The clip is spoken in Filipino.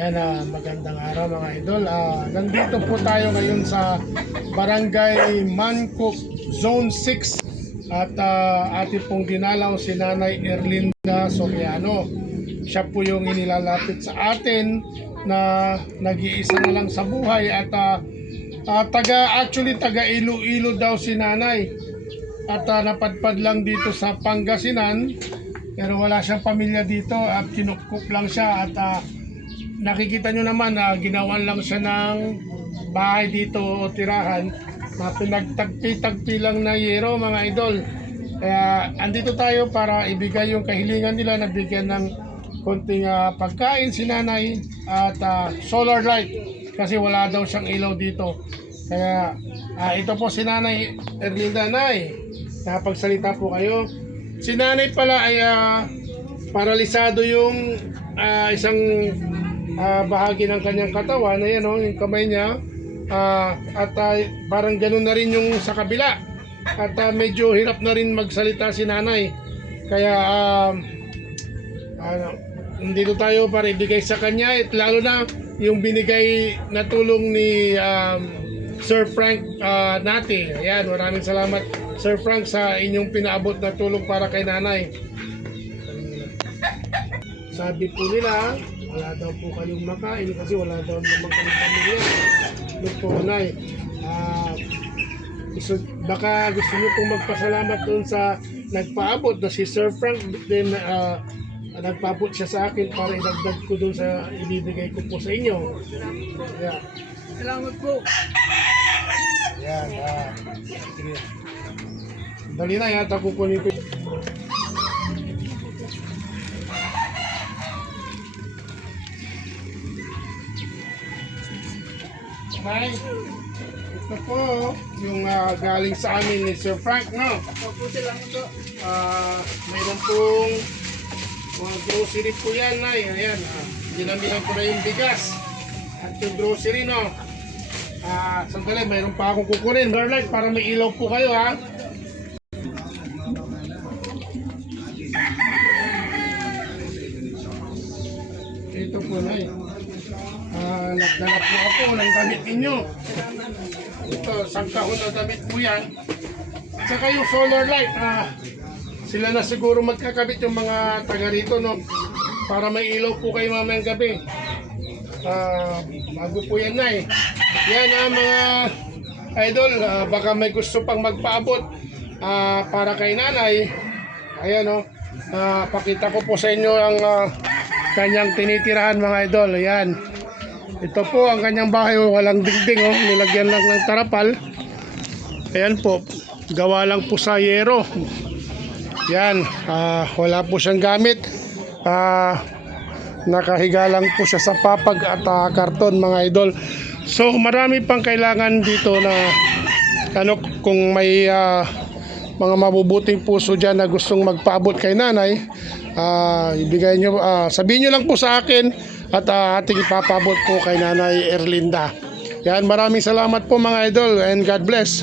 Ayan, magandang araw mga idol. Nandito po tayo ngayon sa Barangay Mancuk, Zone 6. At ating pong dinalaw si Nanay Erlinda Soriano. Siya po yung inilalapit sa atin na nag-iisa na lang sa buhay. At taga Iloilo daw si Nanay. At napadpad lang dito sa Pangasinan. Pero wala siyang pamilya dito at kinukup lang siya. At nakikita nyo naman na ginawan lang siya ng bahay dito o tirahan na pinagtagpi-tagpi lang na yero mga idol. Kaya andito tayo para ibigay yung kahilingan nila, nabigyan ng konting pagkain si Nanay at solar light kasi wala daw siyang ilaw dito. Kaya ito po si Nanay Erlinda. Nay, nakapagsalita po kayo. Si Nanay pala ay paralisado yung isang bahagi ng kanyang katawan. Ayan o, yung kamay niya. At parang ganun na rin yung sa kabila. At medyo hirap na rin magsalita si Nanay. Kaya dito tayo para ibigay sa kanya. At lalo na yung binigay na tulong ni Sir Frank Nati. Ayan, maraming salamat Sir Frank sa inyong pinaabot na tulong para kay Nanay. Sabi po nila, wala daw po kayong makain kasi wala daw naman kayong pamilya. Doon po, Nay. Baka gusto nyo pong magpasalamat doon sa nagpaabot na si Sir Frank. Then nagpaabot siya sa akin para idagdag ko doon sa ibibigay ko po sa inyo. Yeah. Salamat po. Yan. Sige. Dali na yata kukunin ko. Nay, ito po yung galing sa amin ni Sir Frank, no? Opo, salamat po. Mayroon pong mga grocery po yan, Nay. Ayan, dinamihan ko na yung bigas at yung grocery, no? Sandali, mayroon pa akong kukunin. Garlight, para may ilaw po kayo, ha? Ito po, Nay. Nagdala po ako ng damit ninyo. Ito, sangkahon na damit po yan. At saka yung solar light, sila na siguro magkakabit yung mga taga rito, no? Para may ilaw po kayo mamayang gabi. Bago po yan, Nay. Yan mga idol, baka may gusto pang magpaabot para kay Nanay. Ayan, no? Pakita ko po sa inyo ang kanyang tinitirahan, mga idol. Ayan. Ito po ang kanyang bahay, walang dingding, oh. Nilagyan lang ng tarapal. Ayan po, gawa lang po sa yero. Yan, wala po siyang gamit. Nakahiga lang po siya sa papag at karton, mga idol. So marami pang kailangan dito na kung may mga mabubuting puso dyan na gustong magpaabot kay Nanay, ibigay nyo, sabihin nyo lang po sa akin at ating ipapabot po kay Nanay Erlinda. Yan, maraming salamat po mga idol and God bless.